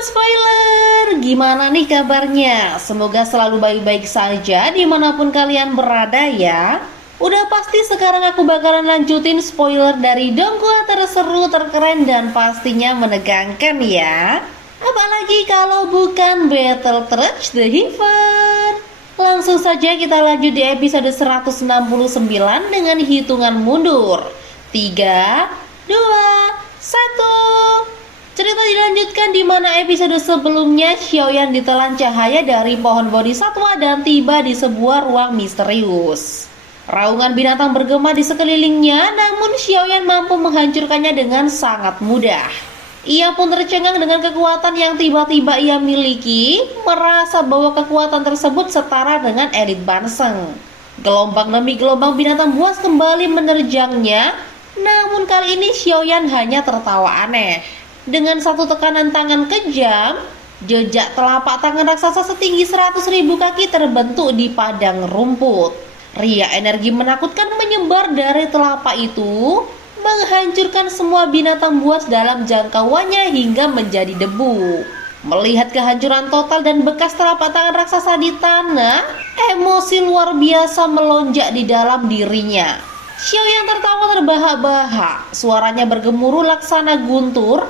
Sobat spoiler, gimana nih kabarnya? Semoga selalu baik-baik saja dimanapun kalian berada ya. Udah pasti sekarang aku bakalan lanjutin spoiler dari Donghua terseru, terkeren, dan pastinya menegangkan ya. Apalagi kalau bukan Battle Trudge the Heaven. Langsung saja kita lanjut di episode 169 dengan hitungan mundur. 3, 2, 1. Cerita dilanjutkan di mana episode sebelumnya Xiaoyan ditelan cahaya dari pohon bodhisatwa dan tiba di sebuah ruang misterius. Raungan binatang bergema di sekelilingnya, namun Xiaoyan mampu menghancurkannya dengan sangat mudah. Ia pun tercengang dengan kekuatan yang tiba-tiba ia miliki, merasa bahwa kekuatan tersebut setara dengan elit Banseng. Gelombang demi gelombang binatang buas kembali menerjangnya, namun kali ini Xiaoyan hanya tertawa aneh. Dengan satu tekanan tangan kejam, jejak telapak tangan raksasa setinggi 100.000 kaki terbentuk di padang rumput. Riak energi menakutkan menyebar dari telapak itu, menghancurkan semua binatang buas dalam jangkauannya hingga menjadi debu. Melihat kehancuran total dan bekas telapak tangan raksasa di tanah, emosi luar biasa melonjak di dalam dirinya. Xiaoyan tertawa terbahak-bahak, suaranya bergemuruh laksana guntur,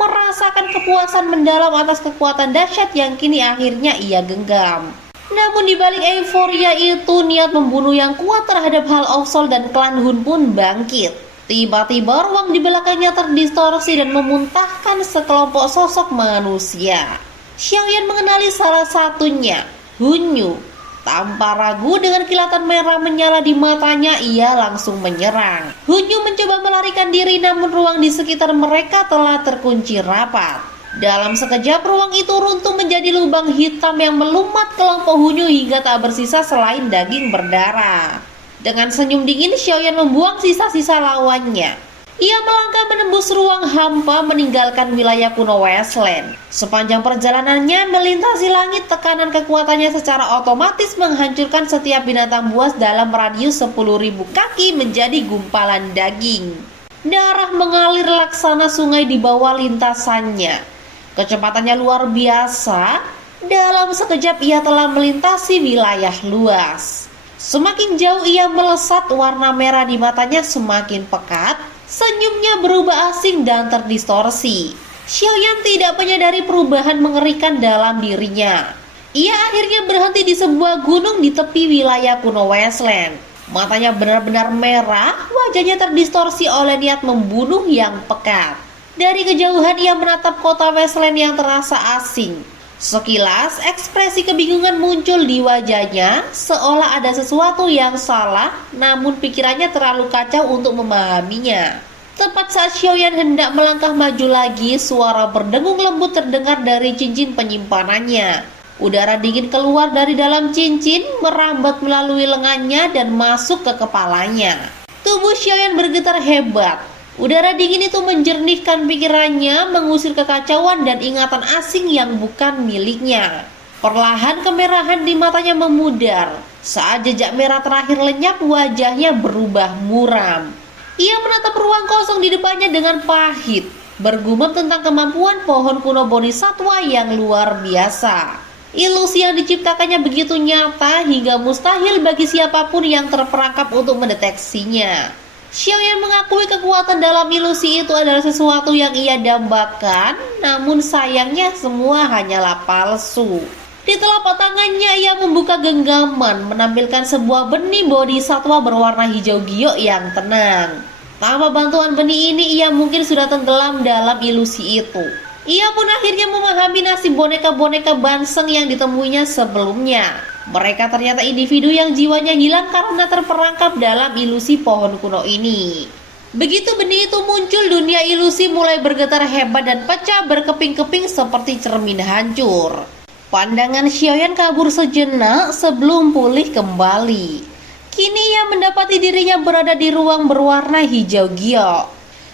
merasakan kepuasan mendalam atas kekuatan dahsyat yang kini akhirnya ia genggam. Namun di balik euforia itu, niat membunuh yang kuat terhadap Hall of Soul dan klan Hun pun bangkit. Tiba-tiba ruang di belakangnya terdistorsi dan memuntahkan sekelompok sosok manusia. Xiaoyan mengenali salah satunya, Hunyu. Tanpa ragu, dengan kilatan merah menyala di matanya, ia langsung menyerang. Hunyu mencoba melarikan diri, namun ruang di sekitar mereka telah terkunci rapat. Dalam sekejap, ruang itu runtuh menjadi lubang hitam yang melumat kelompok Hunyu hingga tak bersisa selain daging berdarah. Dengan senyum dingin, Xiaoyan membuang sisa-sisa lawannya. Ia melangkah menembus ruang hampa meninggalkan wilayah kuno Wasteland. Sepanjang perjalanannya melintasi langit, tekanan kekuatannya secara otomatis menghancurkan setiap binatang buas dalam radius 10.000 kaki menjadi gumpalan daging. Darah mengalir laksana sungai di bawah lintasannya. Kecepatannya luar biasa, dalam sekejap ia telah melintasi wilayah luas. Semakin jauh ia melesat, warna merah di matanya semakin pekat. Senyumnya berubah asing dan terdistorsi. Xiaoyan tidak menyadari perubahan mengerikan dalam dirinya. Ia akhirnya berhenti di sebuah gunung di tepi wilayah kuno Wasteland. Matanya benar-benar merah, wajahnya terdistorsi oleh niat membunuh yang pekat. Dari kejauhan ia menatap kota Wasteland yang terasa asing. Sekilas ekspresi kebingungan muncul di wajahnya, seolah ada sesuatu yang salah, namun pikirannya terlalu kacau untuk memahaminya. Tepat saat Xiaoyan hendak melangkah maju lagi, suara berdengung lembut terdengar dari cincin penyimpanannya. Udara dingin keluar dari dalam cincin, merambat melalui lengannya dan masuk ke kepalanya. Tubuh Xiaoyan bergetar hebat. Udara dingin itu menjernihkan pikirannya, mengusir kekacauan dan ingatan asing yang bukan miliknya. Perlahan kemerahan di matanya memudar. Saat jejak merah terakhir lenyap, wajahnya berubah muram. Ia menatap ruang kosong di depannya dengan pahit, bergumam tentang kemampuan pohon kuno bodhisatwa yang luar biasa. Ilusi yang diciptakannya begitu nyata hingga mustahil bagi siapapun yang terperangkap untuk mendeteksinya. Xiaoyan mengakui kekuatan dalam ilusi itu adalah sesuatu yang ia dambakan, namun sayangnya semua hanyalah palsu. Di telapak tangannya ia membuka genggaman, menampilkan sebuah benih bodhisatwa berwarna hijau giok yang tenang. Tanpa bantuan benih ini, ia mungkin sudah tenggelam dalam ilusi itu. Ia pun akhirnya memahami nasib boneka-boneka Banseng yang ditemuinya sebelumnya. Mereka ternyata individu yang jiwanya hilang karena terperangkap dalam ilusi pohon kuno ini. Begitu benih itu muncul, dunia ilusi mulai bergetar hebat dan pecah berkeping-keping seperti cermin hancur. Pandangan Xiaoyan kabur sejenak sebelum pulih kembali. Kini ia mendapati dirinya berada di ruang berwarna hijau giok.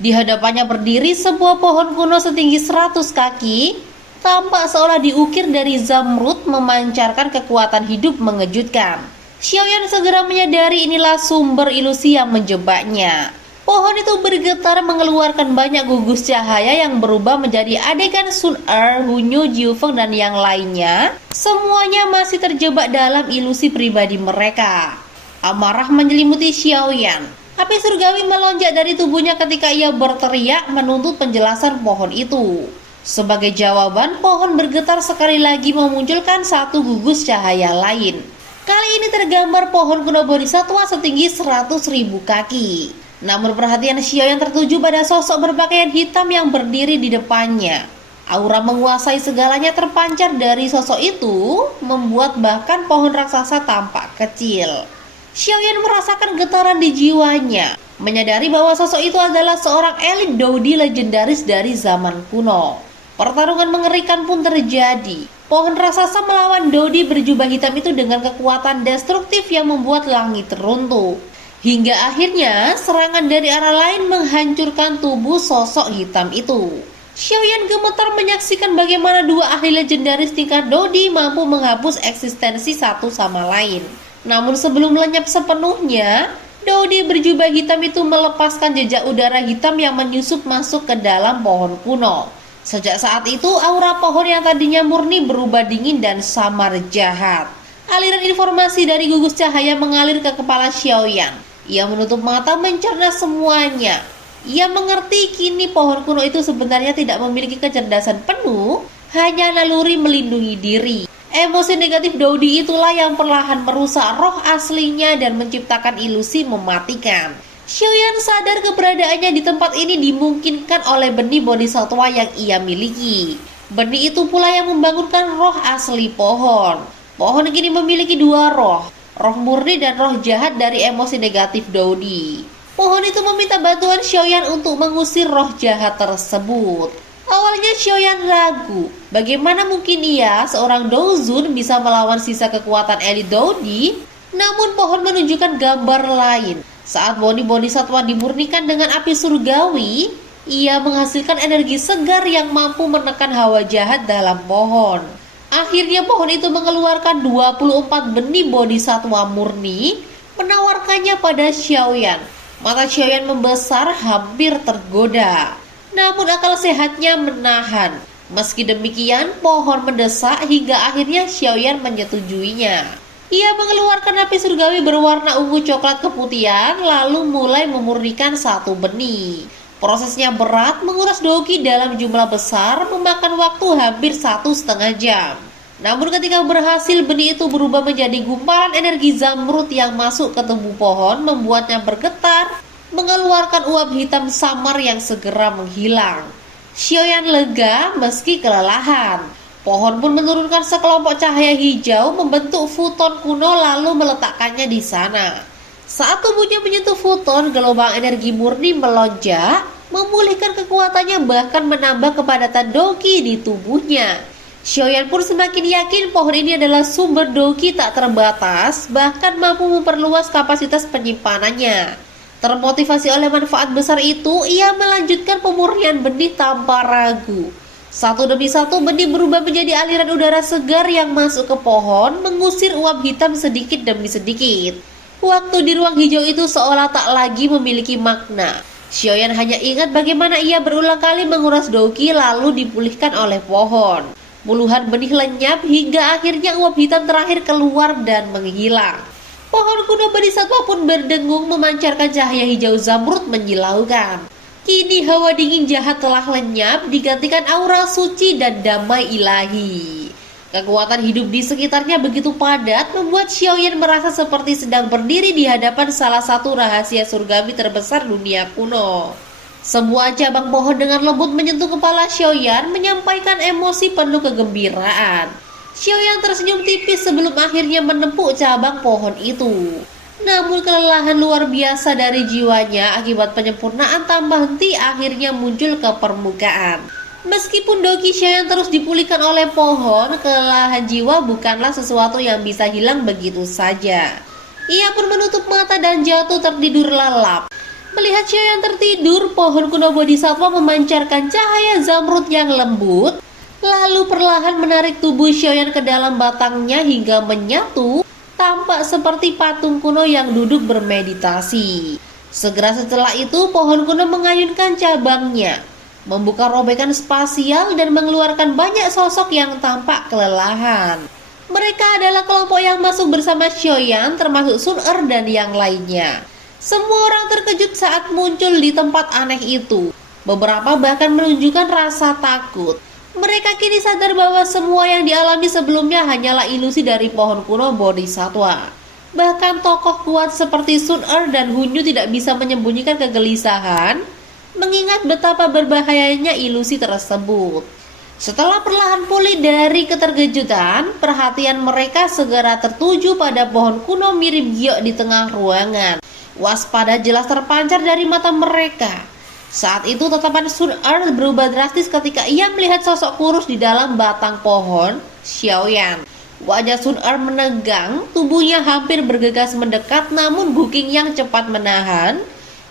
Di hadapannya berdiri sebuah pohon kuno setinggi 100 kaki. Tampak seolah diukir dari zamrud, memancarkan kekuatan hidup mengejutkan. Xiaoyan segera menyadari inilah sumber ilusi yang menjebaknya. Pohon itu bergetar mengeluarkan banyak gugus cahaya yang berubah menjadi adegan Sun Er, Hunyu, Jiufeng, dan yang lainnya. Semuanya masih terjebak dalam ilusi pribadi mereka. Amarah menyelimuti Xiaoyan. Api surgawi melonjak dari tubuhnya ketika ia berteriak menuntut penjelasan pohon itu. Sebagai jawaban, pohon bergetar sekali lagi memunculkan satu gugus cahaya lain. Kali ini tergambar pohon kuno bodhisattva setinggi 100.000 kaki. Namun perhatian Xiaoyan tertuju pada sosok berpakaian hitam yang berdiri di depannya. Aura menguasai segalanya terpancar dari sosok itu, membuat bahkan pohon raksasa tampak kecil. Xiaoyan merasakan getaran di jiwanya, menyadari bahwa sosok itu adalah seorang elit Dodi legendaris dari zaman kuno. Pertarungan mengerikan pun terjadi. Pohon raksasa melawan Dodi berjubah hitam itu dengan kekuatan destruktif yang membuat langit runtuh. Hingga akhirnya serangan dari arah lain menghancurkan tubuh sosok hitam itu. Xiaoyan gemetar menyaksikan bagaimana dua ahli legendaris tingkat Dodi mampu menghapus eksistensi satu sama lain. Namun sebelum lenyap sepenuhnya, Dodi berjubah hitam itu melepaskan jejak udara hitam yang menyusup masuk ke dalam pohon kuno. Sejak saat itu aura pohon yang tadinya murni berubah dingin dan samar jahat. Aliran informasi dari gugus cahaya mengalir ke kepala Xiaoyan. Ia menutup mata mencerna semuanya. Ia mengerti kini pohon kuno itu sebenarnya tidak memiliki kecerdasan penuh, hanya naluri melindungi diri. Emosi negatif Dodi itulah yang perlahan merusak roh aslinya dan menciptakan ilusi mematikan. Xiaoyan sadar keberadaannya di tempat ini dimungkinkan oleh benih bodhisattva yang ia miliki. Benih itu pula yang membangunkan roh asli pohon. Pohon kini memiliki dua roh murni dan roh jahat dari emosi negatif Dodi. Pohon itu meminta bantuan Xiaoyan untuk mengusir roh jahat tersebut. Awalnya Xiaoyan ragu, bagaimana mungkin ia, seorang Douzun, bisa melawan sisa kekuatan elit Dodi? Namun pohon menunjukkan gambar lain. Saat benih bodhisattva dimurnikan dengan api surgawi, ia menghasilkan energi segar yang mampu menekan hawa jahat dalam pohon. Akhirnya pohon itu mengeluarkan 24 benih bodhisattva murni, menawarkannya pada Xiaoyan. Mata Xiaoyan membesar hampir tergoda. Namun akal sehatnya menahan. Meski demikian, pohon mendesak hingga akhirnya Xiaoyan menyetujuinya. Ia mengeluarkan api surgawi berwarna ungu coklat keputihan, lalu mulai memurnikan satu benih. Prosesnya berat, menguras doki dalam jumlah besar, memakan waktu hampir 1,5 jam. Namun ketika berhasil, benih itu berubah menjadi gumpalan energi zamrud yang masuk ke tubuh pohon, membuatnya bergetar, mengeluarkan uap hitam samar yang segera menghilang. Xiaoyan lega meski kelelahan. Pohon pun menurunkan sekelompok cahaya hijau, membentuk futon kuno lalu meletakkannya di sana. Saat tubuhnya menyentuh futon, gelombang energi murni melonjak, memulihkan kekuatannya bahkan menambah kepadatan doki di tubuhnya. Xiaoyan pun semakin yakin pohon ini adalah sumber doki tak terbatas, bahkan mampu memperluas kapasitas penyimpanannya. Termotivasi oleh manfaat besar itu, ia melanjutkan pemurnian benih tanpa ragu. Satu demi satu benih berubah menjadi aliran udara segar yang masuk ke pohon, mengusir uap hitam sedikit demi sedikit. Waktu di ruang hijau itu seolah tak lagi memiliki makna. Xiaoyan hanya ingat bagaimana ia berulang kali menguras doki lalu dipulihkan oleh pohon. Puluhan benih lenyap hingga akhirnya uap hitam terakhir keluar dan menghilang. Pohon kuno bodhisattva pun berdengung memancarkan cahaya hijau zamrud menyilaukan. Kini hawa dingin jahat telah lenyap digantikan aura suci dan damai ilahi. Kekuatan hidup di sekitarnya begitu padat membuat Xiaoyan merasa seperti sedang berdiri di hadapan salah satu rahasia surgawi terbesar dunia kuno. Sebuah cabang pohon dengan lembut menyentuh kepala Xiaoyan menyampaikan emosi penuh kegembiraan. Xiaoyan tersenyum tipis sebelum akhirnya menepuk cabang pohon itu. Namun kelelahan luar biasa dari jiwanya akibat penyempurnaan tanpa henti akhirnya muncul ke permukaan. Meskipun doki Xiaoyan terus dipulihkan oleh pohon, kelelahan jiwa bukanlah sesuatu yang bisa hilang begitu saja. Ia pun menutup mata dan jatuh tertidur lelap. Melihat Xiaoyan tertidur, pohon kuno bodhisattva memancarkan cahaya zamrud yang lembut, lalu perlahan menarik tubuh Xiaoyan ke dalam batangnya hingga menyatu, tampak seperti patung kuno yang duduk bermeditasi. Segera setelah itu, pohon kuno mengayunkan cabangnya, membuka robekan spasial dan mengeluarkan banyak sosok yang tampak kelelahan. Mereka adalah kelompok yang masuk bersama Xiaoyan, termasuk Sun Er dan yang lainnya. Semua orang terkejut saat muncul di tempat aneh itu. Beberapa bahkan menunjukkan rasa takut. Mereka kini sadar bahwa semua yang dialami sebelumnya hanyalah ilusi dari pohon kuno Bodhisattva. Bahkan tokoh kuat seperti Sun Er dan Hunyu tidak bisa menyembunyikan kegelisahan, mengingat betapa berbahayanya ilusi tersebut. Setelah perlahan pulih dari keterkejutan, perhatian mereka segera tertuju pada pohon kuno mirip giok di tengah ruangan. Waspada jelas terpancar dari mata mereka. Saat itu tatapan Sun Er berubah drastis ketika ia melihat sosok kurus di dalam batang pohon Xiaoyan. Wajah Sun Er menegang, tubuhnya hampir bergegas mendekat, namun Guking yang cepat menahan,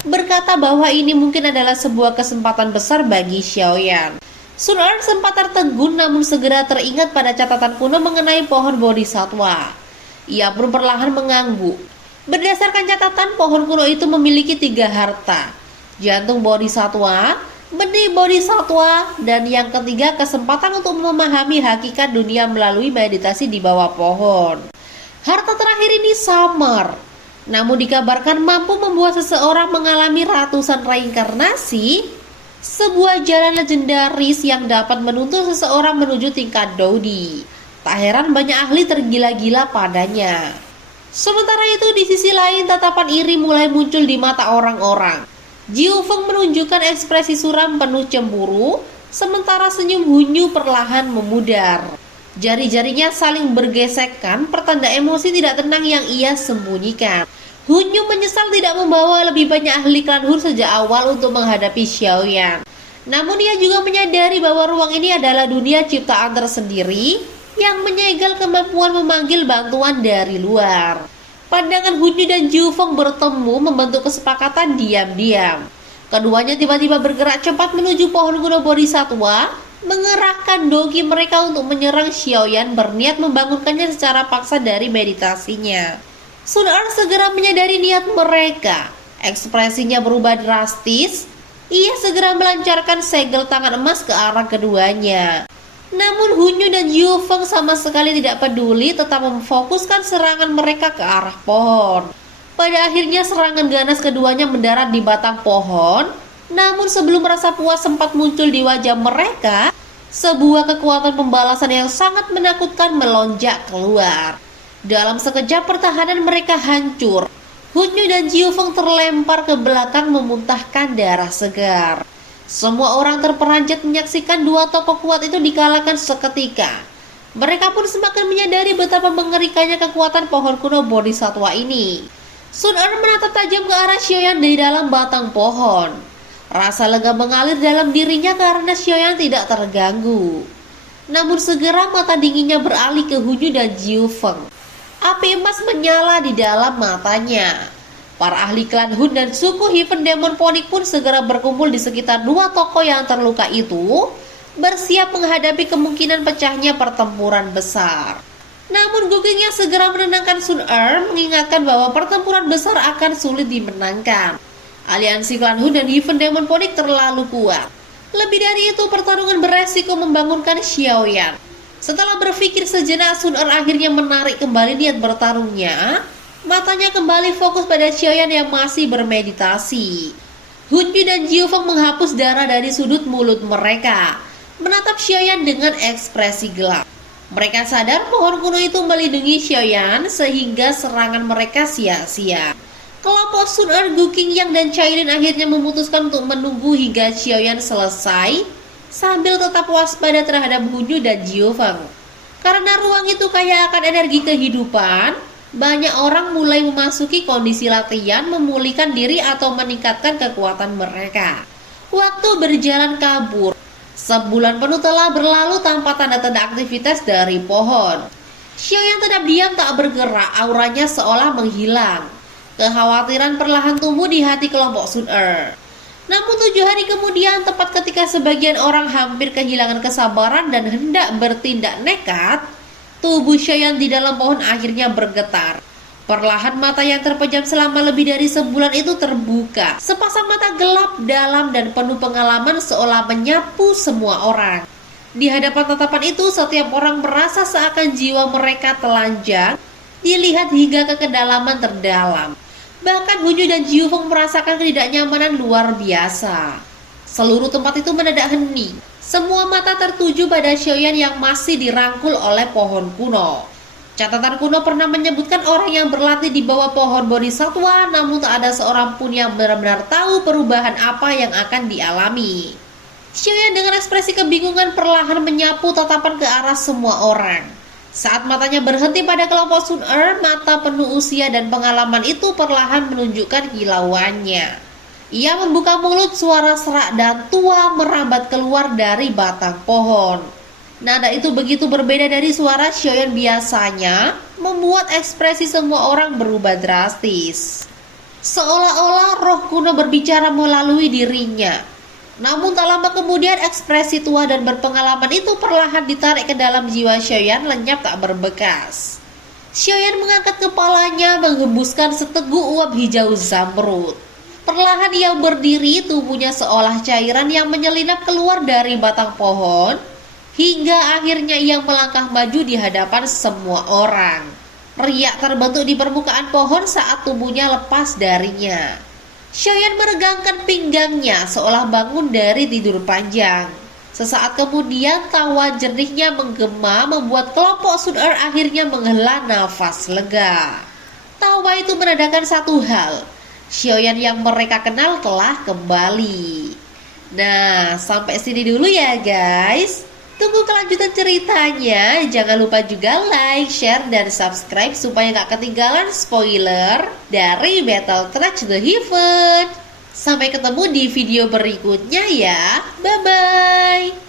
berkata bahwa ini mungkin adalah sebuah kesempatan besar bagi Xiaoyan. Sun Er sempat tertegun namun segera teringat pada catatan kuno mengenai pohon Bodhisattva. Ia pun perlahan mengangguk. Berdasarkan catatan, pohon kuno itu memiliki 3 harta: jantung Bodhisattva, benih Bodhisattva, dan yang ketiga kesempatan untuk memahami hakikat dunia melalui meditasi di bawah pohon. Harta terakhir ini samar, namun dikabarkan mampu membuat seseorang mengalami ratusan reinkarnasi, sebuah jalan legendaris yang dapat menuntun seseorang menuju tingkat Dodi. Tak heran banyak ahli tergila-gila padanya. Sementara itu di sisi lain tatapan iri mulai muncul di mata orang-orang. Jiu Feng menunjukkan ekspresi suram penuh cemburu, sementara senyum Hunyu perlahan memudar. Jari-jarinya saling bergesekan, pertanda emosi tidak tenang yang ia sembunyikan. Hunyu menyesal tidak membawa lebih banyak ahli klan Hun sejak awal untuk menghadapi Xiaoyan. Namun ia juga menyadari bahwa ruang ini adalah dunia ciptaan tersendiri yang menyegel kemampuan memanggil bantuan dari luar. Pandangan Hunyu dan Jiu Feng bertemu membentuk kesepakatan diam-diam. Keduanya tiba-tiba bergerak cepat menuju pohon kuno Bodhisattva, mengerahkan dogi mereka untuk menyerang Xiaoyan, berniat membangunkannya secara paksa dari meditasinya. Sun Er segera menyadari niat mereka. Ekspresinya berubah drastis. Ia segera melancarkan segel tangan emas ke arah keduanya. Namun Hunyu dan Jiu Feng sama sekali tidak peduli, tetap memfokuskan serangan mereka ke arah pohon. Pada akhirnya serangan ganas keduanya mendarat di batang pohon. Namun sebelum rasa puas sempat muncul di wajah mereka, sebuah kekuatan pembalasan yang sangat menakutkan melonjak keluar. Dalam sekejap pertahanan mereka hancur. Hunyu dan Jiu Feng terlempar ke belakang memuntahkan darah segar. Semua orang terperanjat menyaksikan dua tokoh kuat itu dikalahkan seketika. Mereka pun semakin menyadari betapa mengerikannya kekuatan pohon kuno Bodhisattva ini. Sun Er menatap tajam ke arah Xiaoyan di dalam batang pohon. Rasa lega mengalir dalam dirinya karena Xiaoyan tidak terganggu. Namun segera mata dinginnya beralih ke Hunyu dan Jiu Feng. Api emas menyala di dalam matanya. Para ahli klan Hun dan suku Heaven Demon Phoenix pun segera berkumpul di sekitar dua tokoh yang terluka itu, bersiap menghadapi kemungkinan pecahnya pertempuran besar. Namun Guking yang segera menenangkan Sun Er, mengingatkan bahwa pertempuran besar akan sulit dimenangkan. Aliansi klan Hun dan Heaven Demon Phoenix terlalu kuat. Lebih dari itu, pertarungan beresiko membangunkan Xiaoyan. Setelah berpikir sejenak, Sun Er akhirnya menarik kembali niat bertarungnya. Matanya kembali fokus pada Xiaoyan yang masih bermeditasi. Hunyu dan Jiu Feng menghapus darah dari sudut mulut mereka, menatap Xiaoyan dengan ekspresi gelap. Mereka sadar pohon kuno itu melindungi Xiaoyan sehingga serangan mereka sia-sia. Kelompok Sun Er, Guking Yang dan Cailin akhirnya memutuskan untuk menunggu hingga Xiaoyan selesai, sambil tetap waspada terhadap Hunyu dan Jiu Feng. Karena ruang itu kaya akan energi kehidupan, banyak orang mulai memasuki kondisi latihan, memulihkan diri atau meningkatkan kekuatan mereka. Waktu berjalan kabur. Sebulan penuh telah berlalu tanpa tanda-tanda aktivitas dari pohon. Xiaoyan tetap diam tak bergerak, auranya seolah menghilang. Kekhawatiran perlahan tumbuh di hati kelompok Sun Er. Namun 7 hari kemudian, tepat ketika sebagian orang hampir kehilangan kesabaran dan hendak bertindak nekat, tubuh Xiaoyan di dalam pohon akhirnya bergetar. Perlahan mata yang terpejam selama lebih dari sebulan itu terbuka. Sepasang mata gelap, dalam, dan penuh pengalaman seolah menyapu semua orang. Di hadapan tatapan itu, setiap orang merasa seakan jiwa mereka telanjang, dilihat hingga ke kedalaman terdalam. Bahkan Hunyu dan Jiu Feng merasakan ketidaknyamanan luar biasa. Seluruh tempat itu mendadak hening. Semua mata tertuju pada Xiaoyan yang masih dirangkul oleh pohon kuno. Catatan kuno pernah menyebutkan orang yang berlatih di bawah pohon bodhisatwa, namun tak ada seorang pun yang benar-benar tahu perubahan apa yang akan dialami. Xiaoyan dengan ekspresi kebingungan perlahan menyapu tatapan ke arah semua orang. Saat matanya berhenti pada kelompok Sun Er, mata penuh usia dan pengalaman itu perlahan menunjukkan kilauannya. Ia membuka mulut, suara serak dan tua merambat keluar dari batang pohon. Nada itu begitu berbeda dari suara Xiaoyan biasanya, membuat ekspresi semua orang berubah drastis. Seolah-olah roh kuno berbicara melalui dirinya. Namun tak lama kemudian ekspresi tua dan berpengalaman itu perlahan ditarik ke dalam jiwa Xiaoyan, lenyap tak berbekas. Xiaoyan mengangkat kepalanya, menghembuskan seteguk uap hijau zamrud. Perlahan ia berdiri, tubuhnya seolah cairan yang menyelinap keluar dari batang pohon, hingga akhirnya ia melangkah maju di hadapan semua orang. Riak terbentuk di permukaan pohon saat tubuhnya lepas darinya. Xiaoyan meregangkan pinggangnya seolah bangun dari tidur panjang. Sesaat kemudian tawa jernihnya menggema membuat kelompok Sun Er akhirnya menghela nafas lega. Tawa itu menandakan satu hal, Xiaoyan yang mereka kenal telah kembali. Nah, sampai sini dulu ya guys. Tunggu kelanjutan ceritanya. Jangan lupa juga like, share, dan subscribe supaya gak ketinggalan spoiler dari Battle Trach The Heaven. Sampai ketemu di video berikutnya ya. Bye-bye.